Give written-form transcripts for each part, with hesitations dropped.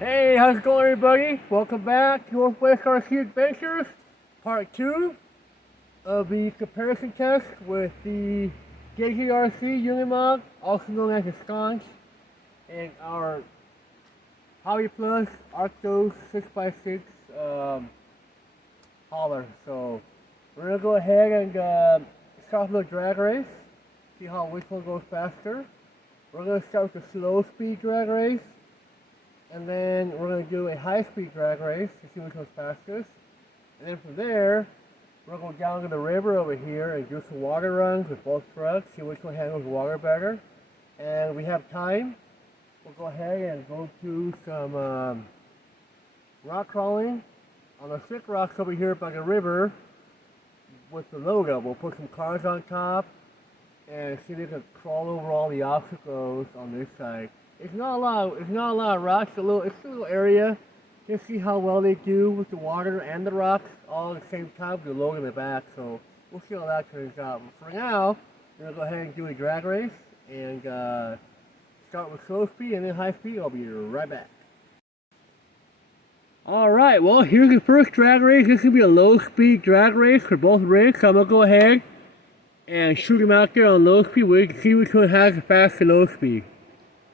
Hey, how's it going, everybody? Welcome back to Northwest RC Adventures, part 2 of the comparison test with the Jjrc Unimog, also known as the Staunch, and our Hobbyplus Arktos 6x6 hauler. So we're gonna go ahead and start with the drag race, see which one goes faster. We're gonna start with the slow speed drag race. And then we're going to do a high-speed drag race to see which one's fastest. And then from there, we're going to go down to the river over here and do some water runs with both trucks, see which one handles water better. And we have time. We'll go ahead and go do some rock crawling on the thick rocks over here by the river with the logo. We'll put some cars on top and see if we can crawl over all the obstacles on this side. It's not a lot of rocks. It's a little area. Just see how well they do with the water and the rocks all at the same time with the logo in the back. So we'll see how that turns out. But for now, we're gonna go ahead and do a drag race and start with slow speed and then high speed. I'll be right back. All right. Well, here's the first drag race. This is gonna be a low speed drag race for both rigs. So I'm gonna go ahead and shoot them out there on low speed. We can see which one has the faster low speed.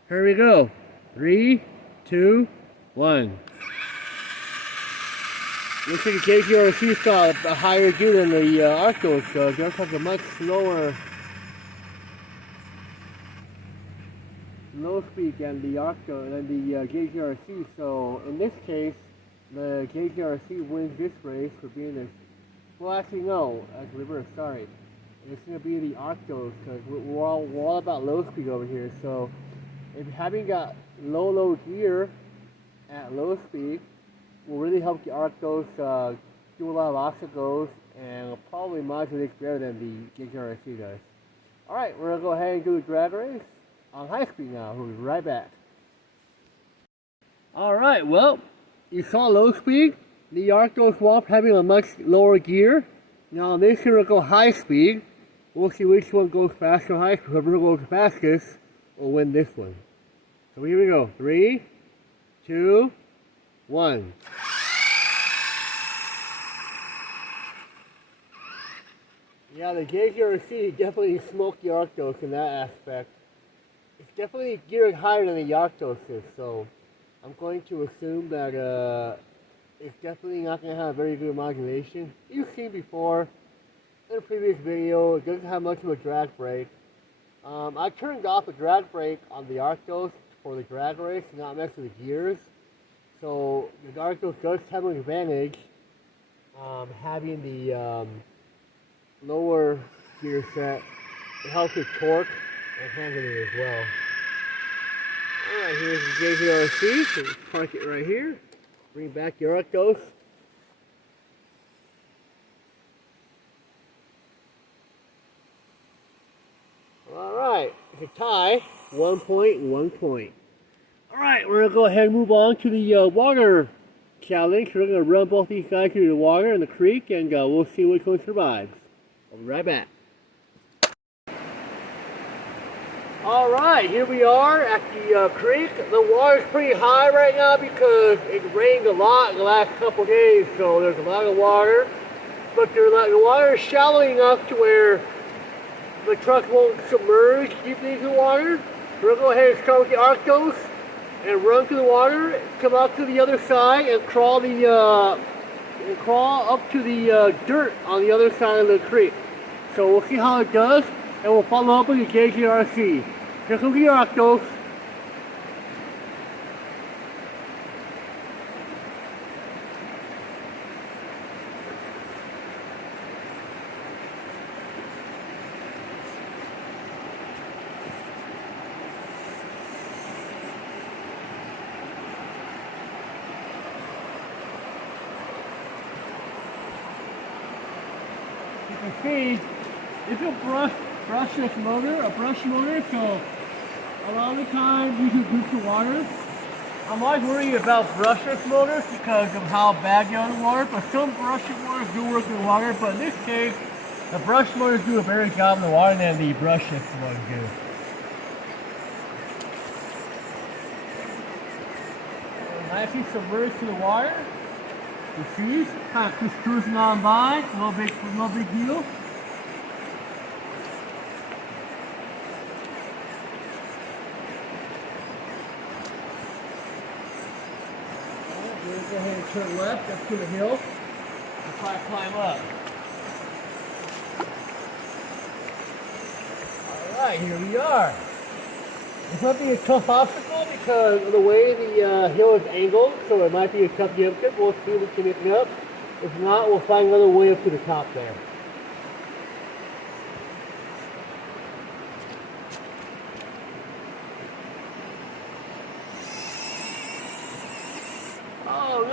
Here we go. 3, 2, 1. Looks like the Jjrc got a higher gear than the Artos does. They're like a much slower low speed than the Jjrc. So in this case, the Jjrc wins this race for being this. Well, actually no, that's reverse. Sorry, it's gonna be the Artos because we're all about low speed over here. So if having got low gear at low speed will really help the Artos do a lot of obstacles and will probably modulate better than the Jjrc does. Alright, we're going to go ahead and do the drag race on high speed now. We'll be right back. Alright, well, you saw low speed. The Artos swap having a much lower gear. Now on this here we'll go high speed. We'll see which one goes faster on high speed. Whoever goes fastest will win this one. So here we go. 3, 2, 1. Yeah, the Jjrc definitely smoked the Artos in that aspect. It's definitely geared higher than the Artos is, so I'm going to assume that it's definitely not going to have very good modulation. You've seen before in a previous video, it doesn't have much of a drag brake. I turned off the drag brake on the Artos for the drag race, not mess with the gears. So the Artos does have an advantage having the lower gear set. It helps with torque and handling it as well. Alright, here's the Jjrc, so let's park it right here. Bring back your Artos. Alright, it's a tie. 1 point and 1 point. Alright, we're going to go ahead and move on to the water challenge. We're going to run both these guys through the water in the creek and we'll see which one survives. I'll be right back. Alright, here we are at the creek. The water's pretty high right now because it rained a lot in the last couple days, so there's a lot of water. But the water is shallow enough to where the truck won't submerge deeply into the water. We're going to go ahead and start with the Artos and run through the water, come out to the other side and crawl up to the dirt on the other side of the creek. So we'll see how it does and we'll follow up with the Jjrc. Here comes the Artos. You can see it's a brushless motor, so a lot of the time you can goose the water. I'm always worried about brushless motors because of how bad they are in the water, but some brushless motors do work in the water, but in this case, the brush motors do a better job in the water than the brushless ones do. nicely submerged to the water. You see, kind of just cruising on by, no big deal. We're gonna go ahead and turn left up to the hill and try to climb up. Alright, here we are. This might be a tough obstacle because of the way the hill is angled, so it might be a tough jump. We'll see if we can make it up. If not, we'll find another way up to the top there. Oh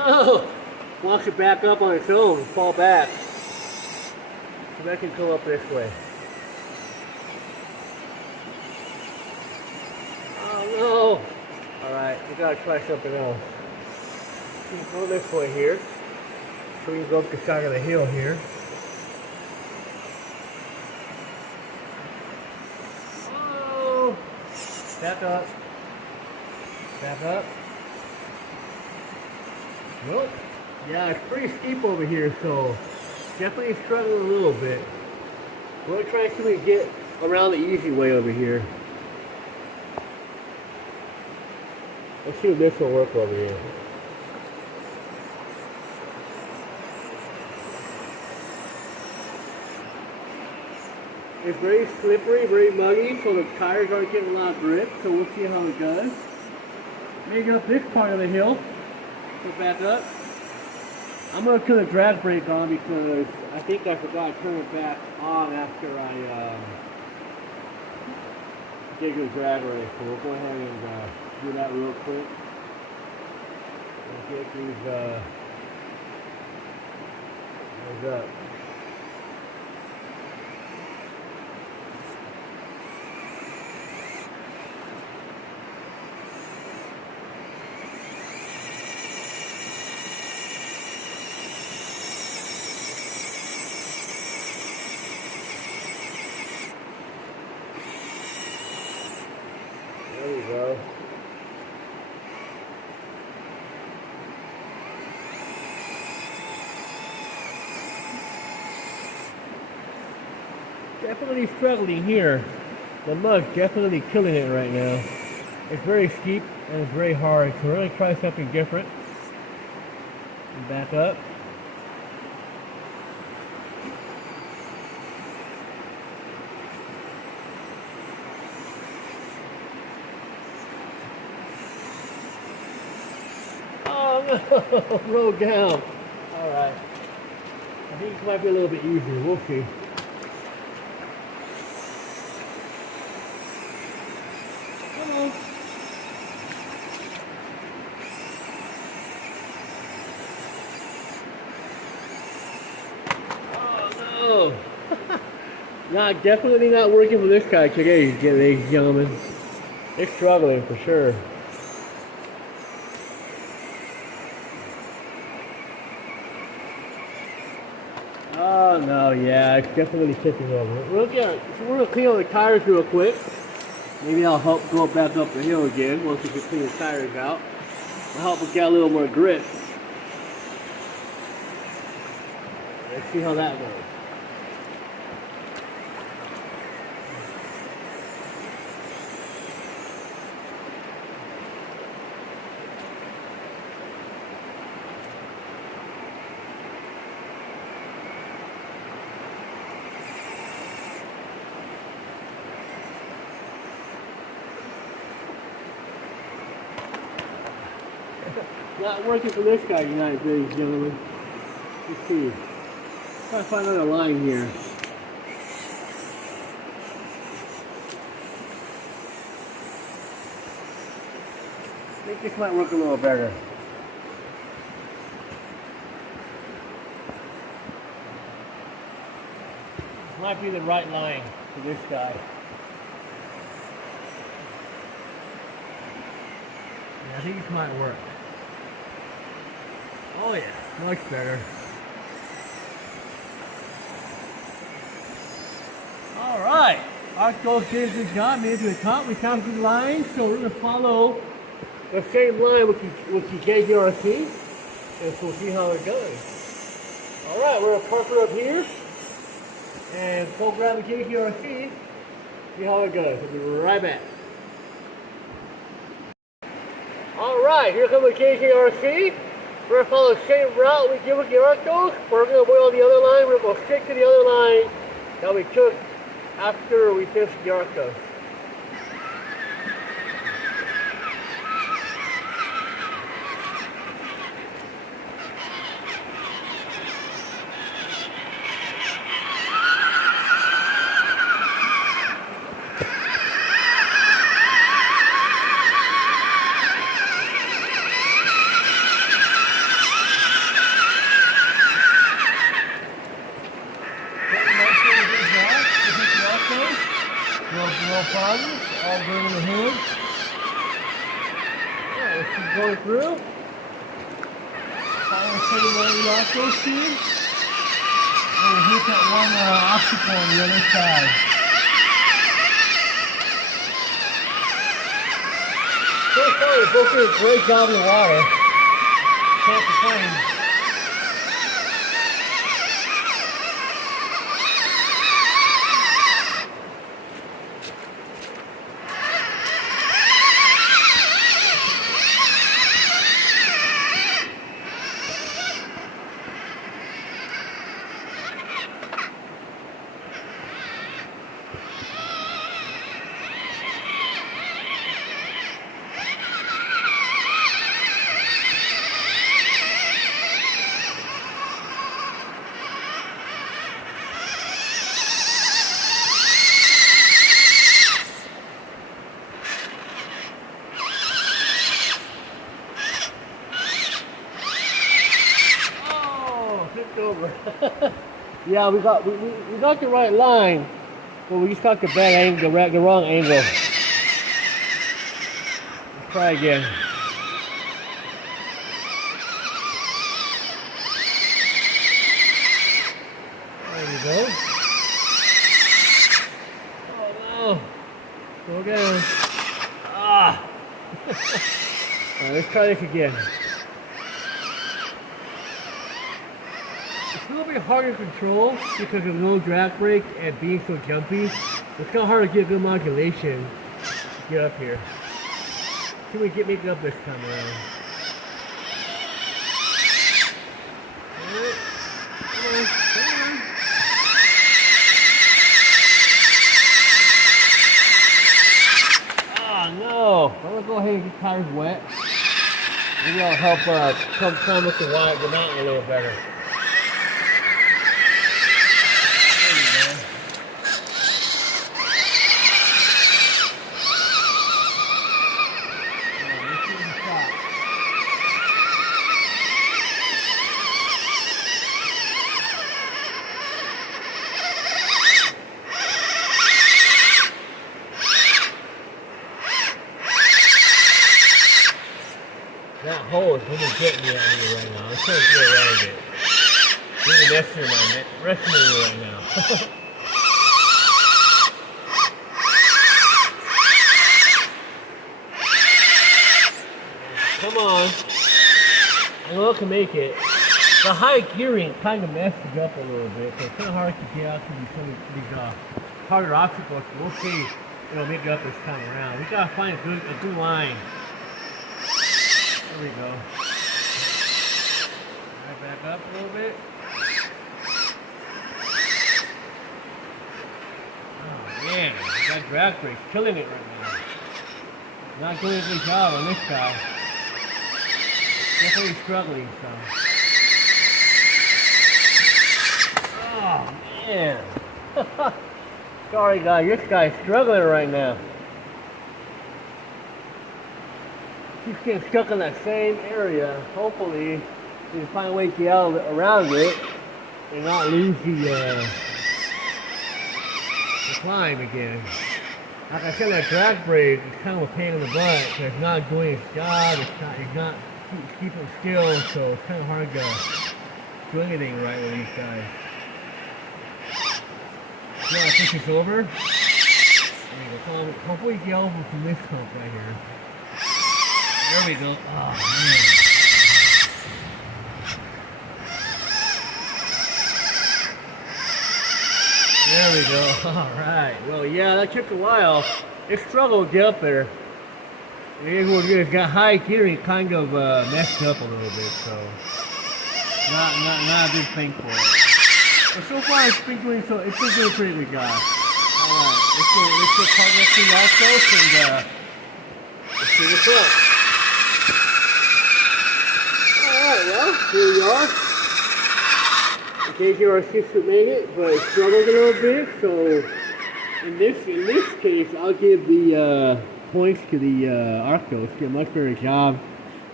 no! Watch it back up on its own and fall back. So that can come up this way. Oh no! Alright, we gotta try something else. We can go this way here. So we can go up the side of the hill here. Oh! Back up. Back up. Nope. Yeah, it's pretty steep over here, so definitely struggling a little bit. We're gonna try and see if we can get around the easy way over here. Let's see if this will work over here. It's very slippery, very muggy, so the tires aren't getting a lot of grip, so we'll see how it does. Maybe up this part of the hill. Go back up. I'm going to turn the drag brake on because I think I forgot to turn it back on after I did the drag race. So we'll go ahead and do that real quick. And get these up. There we go. Definitely struggling here. The mud's definitely killing it right now. It's very steep and it's very hard, so we're going to try something different. And back up. Oh no! Roll down. Alright. I think this might be a little bit easier. We'll see. Oh no! Definitely not working for this guy today, ladies and gentlemen. It's struggling for sure. Oh no, yeah, it's definitely tipping over. We're gonna clean all the tires real quick. Maybe I'll help go back up the hill again once we can clean the tires out. I'll help us get a little more grip. Let's see how that goes. Not working for this guy tonight, ladies and gentlemen. Let's see. Try to find another line here. I think this might work a little better. This might be the right line for this guy. Yeah, I think this might work. Oh yeah, much better. Alright, Artos did a good job, made it to the top. We found good lines, so we're going to follow the same line with the Jjrc, and so we'll see how it goes. Alright, we're gonna park it up here and go grab the Jjrc, see how it goes. We'll be right back. Alright, here comes the Jjrc. We're going to follow the same route we did with the Artos. We're going to boil the other line. We're going to stick to the other line that we took after we finished the Artos. No problems, all good in the hood. Alright, let's keep going through. Follow the same way the Artos speed. And we'll hit that one obstacle on the other side. So far, we both did a great job in the water. Can't complain. Over. Yeah, we got the right line, but we just got the bad angle, the wrong angle. Let's try again. There we go. Oh no! Go again. Ah! Alright, let's try this again. It's a little bit harder to control because of no drag brake and being so jumpy. It's kind of hard to get good modulation to get up here. See if we can make it up this time around. Alright. Come on. Ah, no. I'm going to go ahead and get tires wet. Maybe that'll help come with the mountain a little better. That hole is really getting me out of here right now. I'm trying to get around it. Really rescuing me right now. Come on. I know I can make it. The high gearing kind of messes it up a little bit, so it's kind of hard to get out to these harder obstacles. We'll see it'll make it up this time around. We gotta find a good line. There we go. Right back up a little bit. Oh man, that drag brake's killing it right now. Not doing a good job on this guy. Definitely struggling, so. Oh man. Sorry guys, this guy's struggling right now. He's getting stuck in that same area. Hopefully, we can find a way to get out around it and not lose the climb again. Like I said, that drag brake is kind of a pain in the butt because it's not doing its job. It's not keeping still, so it's kind of hard to do anything right with these guys. You want to push this over? There you go. Hopefully get over from this hump right here. There we go. Oh, man. There we go. Alright. Well, yeah, that took a while. It struggled to get up there. And it got high gearing, kind of messed up a little bit, so not a big thing for it. But so far it's been doing a pretty good job. Alright, let's go progress in Artos and let's see what's up. Alright, well, here we are. The Jjrc should make it, but it struggled a little bit, so in this case I'll give the points to the Artos. Did a much better job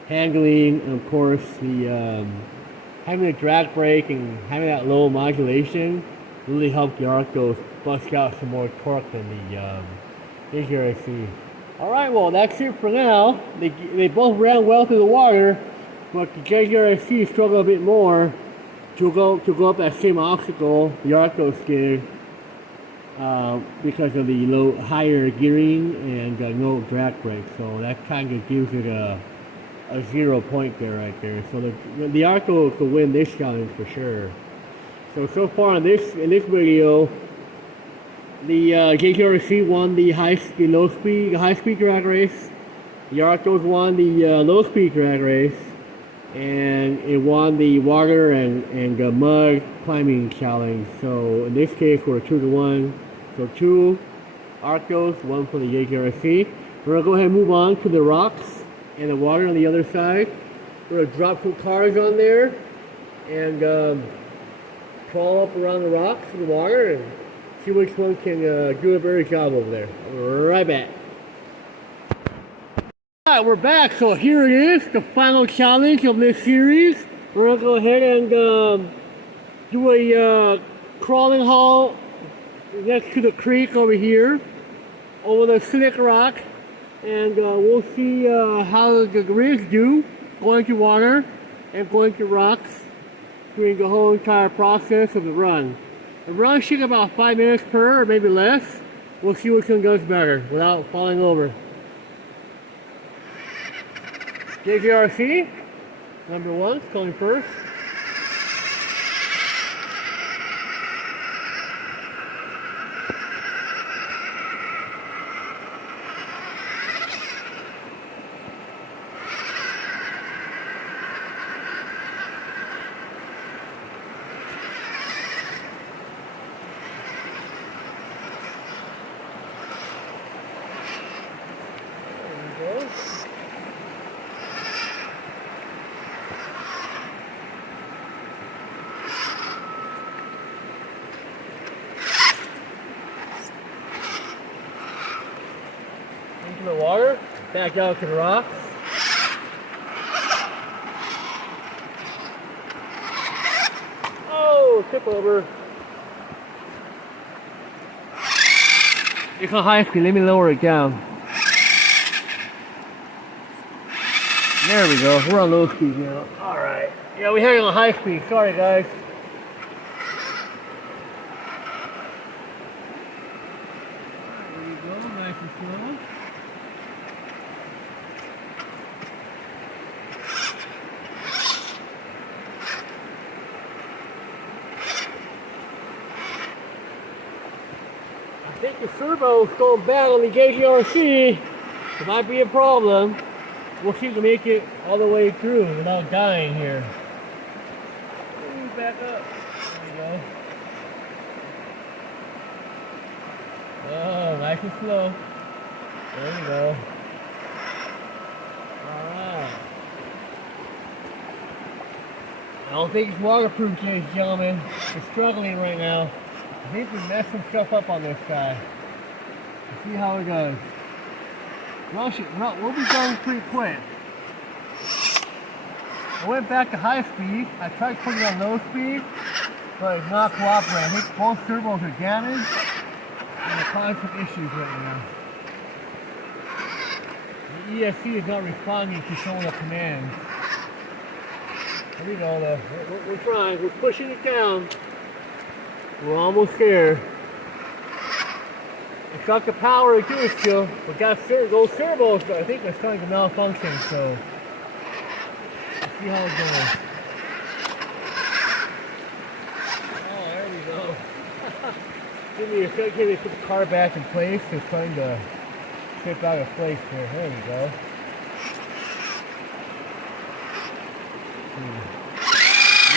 handling, and of course the having a drag brake and having that low modulation really helped the Artos bust out some more torque than the Jjrc. Alright, well that's it for now. They both ran well through the water, but the Jjrc struggled a bit more to go up that same obstacle the Artos did because of the higher gearing and no drag brake. So that kind of gives it a 0 point there right there. So the Artos will win this challenge for sure. So far in this video, the Jjrc won the high speed drag race. The Artos won the low speed drag race, and it won the water and mud climbing challenge. So in this case, we're 2-1. So 2 Artos, 1 for the Jjrc. We're gonna go ahead and move on to the rocks and the water on the other side. We're gonna drop some cars on there and crawl up around the rocks and the water and see which one can do a better job over there. Right back. Alright, we're back. So here it is, the final challenge of this series. We're gonna go ahead and do a crawling haul next to the creek over here, over the slick rock, and we'll see how the rigs do going to water and going to rocks during the whole entire process of the run. The run should about 5 minutes per, or maybe less. We'll see which one goes better without falling over. Jjrc, number 1, going first. Into the water, back out to the rocks. Oh, tip over. It's on high speed, let me lower it down. There we go, we're on low speed now. Alright. Yeah, we had it on high speed, sorry guys. There we go, nice and slow. I think the servo's going bad on the Jjrc. It might be a problem. We'll see if we can make it all the way through without dying here. Ooh, back up. There we go. Oh, nice and slow. There we go. Alright. I don't think it's waterproof, ladies and gentlemen. We're struggling right now. I think we messed some stuff up on this guy. Let's see how it goes. We'll be going pretty quick. I went back to high speed. I tried putting it on low speed, but it's not cooperating. I think both servos are damaged, and they're causing some issues right now. The ESC is not responding to some of the commands. Here we go though. We're trying. We're pushing it down. We're almost there. It's got the power to do it still, but those servos, I think, are starting to malfunction, so let's see how it goes. Oh, there we go. Give me a second to put the car back in place. It's trying to slip out of place here. There we go.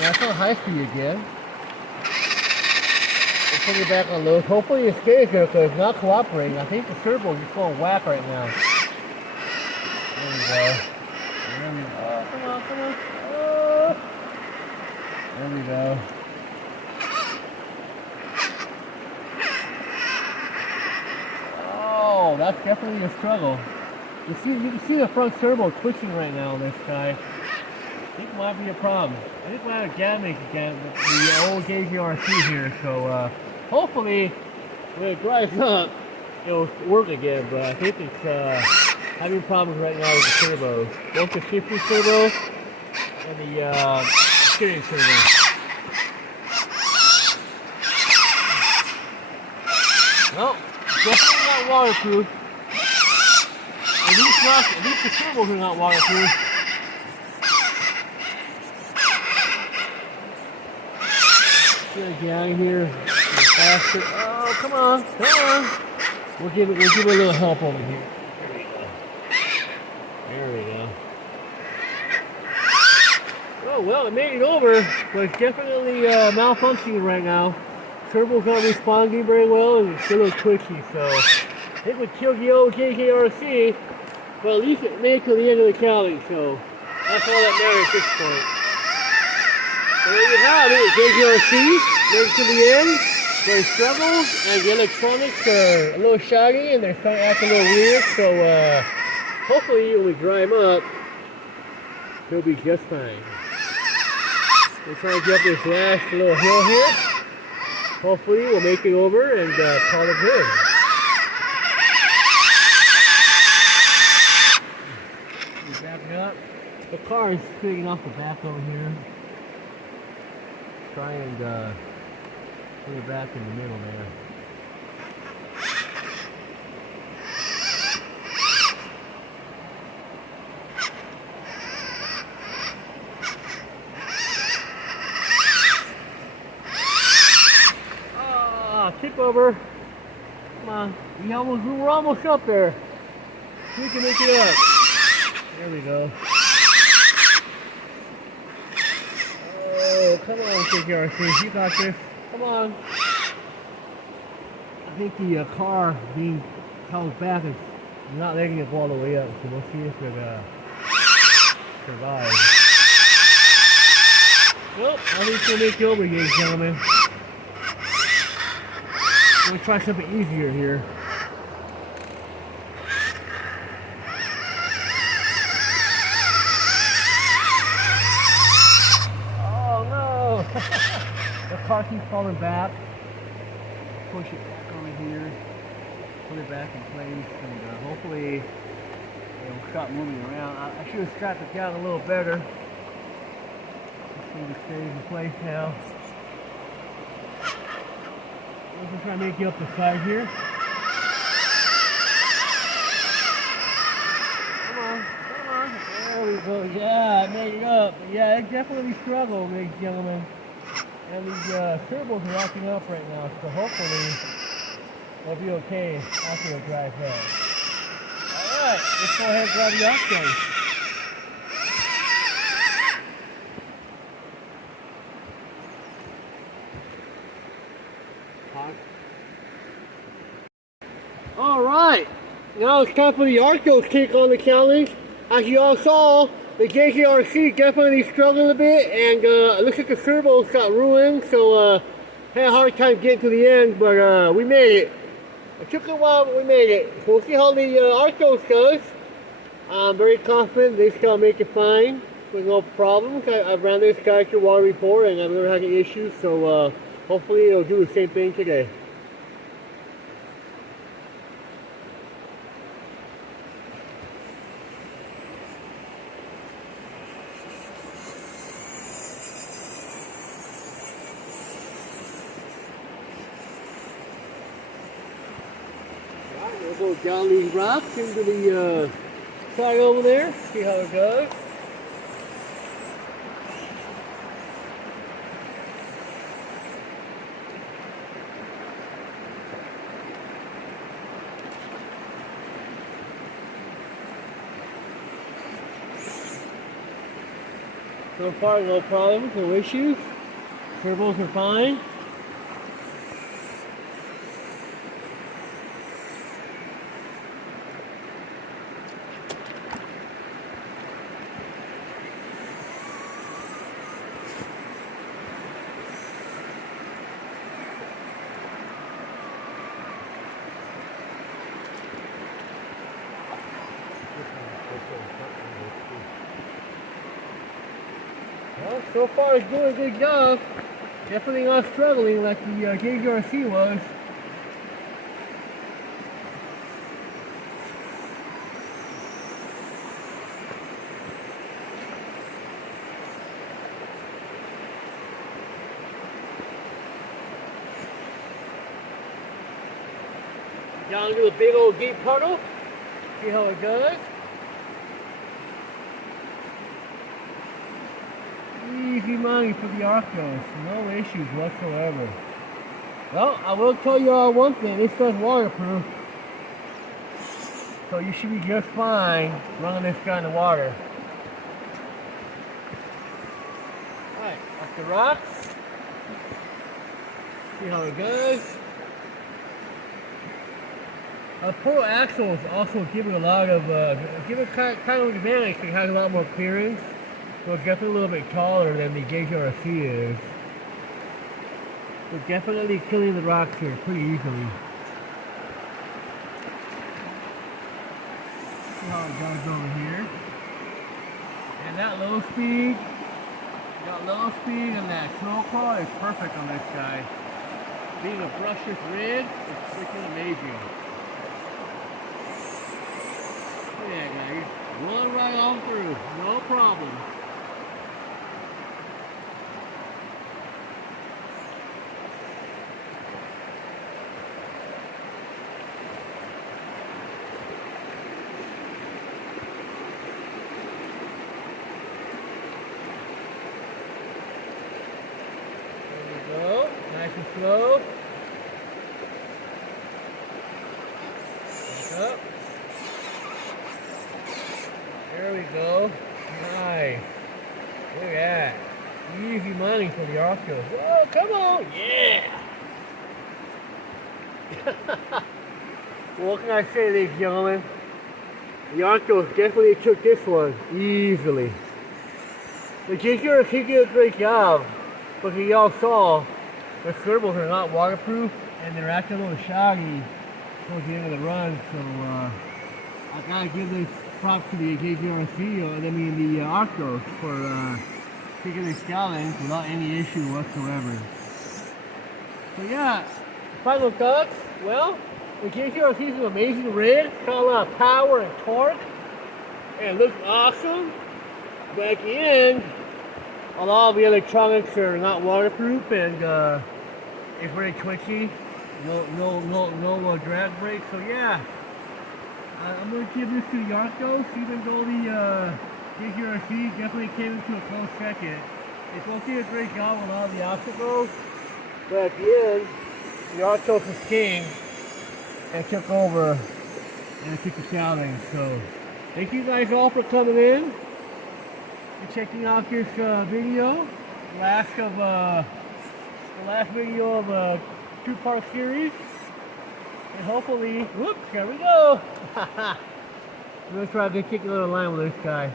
Yeah, it's on high speed again. Put it back on low. Hopefully it stays there because it's not cooperating. I think the servo is just going whack right now. There we go. There we go. Oh, come on, come on. Oh. There we go. Oh, that's definitely a struggle. You can see the front servo twitching right now on this guy. I think it might be a problem. I think we have a damage again with the old Jjrc here, so hopefully when it dries up, it'll work again, but I think it's having problems right now with the servo. Both the shifting servo and the steering servo. Well, definitely not waterproof. At least the servos are not waterproof. Get down here faster. Oh, come on, come on. We'll give it a little help over here. There we go. There we go. Oh well, it made it over, but it's definitely malfunctioning right now. Servo's not responding very well, and it's still a little twitchy. So it would kill the old Jjrc, but at least it made it to the end of the Cali. So that's all that matters at this point. So there you have it, Jjrc, made it to the end, but it struggles, and the electronics are a little shaggy, and they're starting to act a little weird, so hopefully when we dry them up, they'll be just fine. We're trying to get up this last little hill here. Hopefully we'll make it over and call it good. We're backing up. The car is sitting off the back over here. Try and put it back in the middle there. Ah, tip over. Come on. We're almost up there. We can make it up. There we go. Come on, Jjrc, you got this. Come on. I think the car being held back is not letting it go all the way up, so we'll see if it survives. Well, I think we'll make it over, ladies and gentlemen. We'll try something easier here. The car keeps falling back. Push it back over here. Put it back in place, and hopefully it'll stop moving around. I should have strapped it down a little better. Let's see if it stays in place now. We're just trying to make it up the side here. Come on, come on. There we go. Yeah, I made it up. But yeah, it definitely struggled, ladies and gentlemen. And these servos are acting up right now, so hopefully they'll be okay after it dries out. Alright, let's go ahead and grab the Artos. Alright, now it's time for the Artos take on the challenge. As you all saw, the Jjrc definitely struggled a bit, and it looks like the servos got ruined, so had a hard time getting to the end, but we made it. It took a while, but we made it. So we'll see how the Artos does. I'm very confident this gonna make it fine with no problems. I've ran this guy through water before, and I've never had any issues, so hopefully it'll do the same thing today. go down these rocks into the side over there, see how it goes. So far, no problems, no issues. Turbos are fine. Well, so far it's doing a good job. Definitely not struggling like the Jjrc was. Down to the big old deep puddle. See how it goes. Easy money for the Artos, no issues whatsoever. Well, I will tell you all one thing, this does waterproof. So you should be just fine running this kind of water. Alright, off the rocks. See how it goes. Pro axles also give it a lot of, give it kind of an advantage because it has a lot more clearance. So it's definitely a little bit taller than the Jjrc is. We're definitely killing the rocks here pretty easily. See how it goes over here. And that low speed and that slow claw is perfect on this guy. Being a brushless rig is freaking amazing. Look at that guy, he's rolling right on through, no problem. Nice and slow. Back up. There we go. Nice. Look at that. Easy money for the Artos. Whoa, come on. Yeah. Well, what can I say, ladies and gentlemen? The Artos definitely took this one easily. The Jjrc did a great job, but you all saw the turbos are not waterproof and they're acting a little shaggy towards the end of the run. So I gotta give this props to the Jjrc, the Artos, for taking this challenge without any issue whatsoever. So yeah, final thoughts. Well, the Jjrc is an amazing rig. It's got a lot of power and torque, and it looks awesome. But at the end, a lot of the electronics are not waterproof, and it's very twitchy. No drag brake. So yeah, I'm going to give this to the Artos, even though the Jjrc definitely came into a close second. They both did a great job on all the obstacles, but at the end, the Artos was king and took over and took the challenge. So thank you guys all for coming in and checking out this video, the last video of a two-part series, and hopefully, whoops, there we go. I'm gonna try to kick a little line with this guy.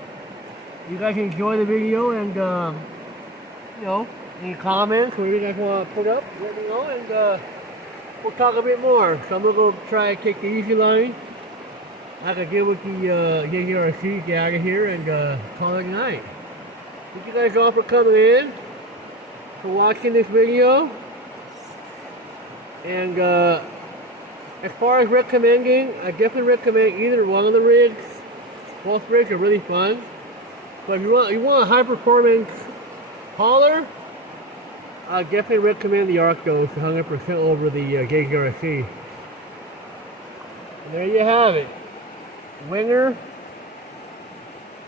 You guys enjoy the video, and you know, any comments or you guys want to put up, let me know, and we'll talk a bit more. So I'm gonna go try to take the easy line. I can deal with the Jjrc, get out of here, and call it a night. Thank you guys all for coming in, for watching this video. And as far as recommending, I definitely recommend either one of the rigs. Both rigs are really fun. But if you want a high performance hauler, I definitely recommend the Artos 100% over the Jjrc. There you have it. Winner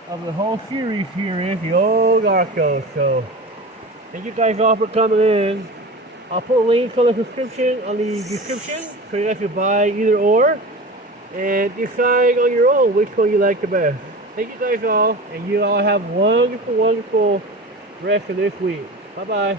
of the whole series here is the old Artos. So thank you guys all for coming in. I'll put links on the description so you guys can buy either or and decide on your own which one you like the best. Thank you guys all, and you all have wonderful, wonderful rest of this week. Bye bye.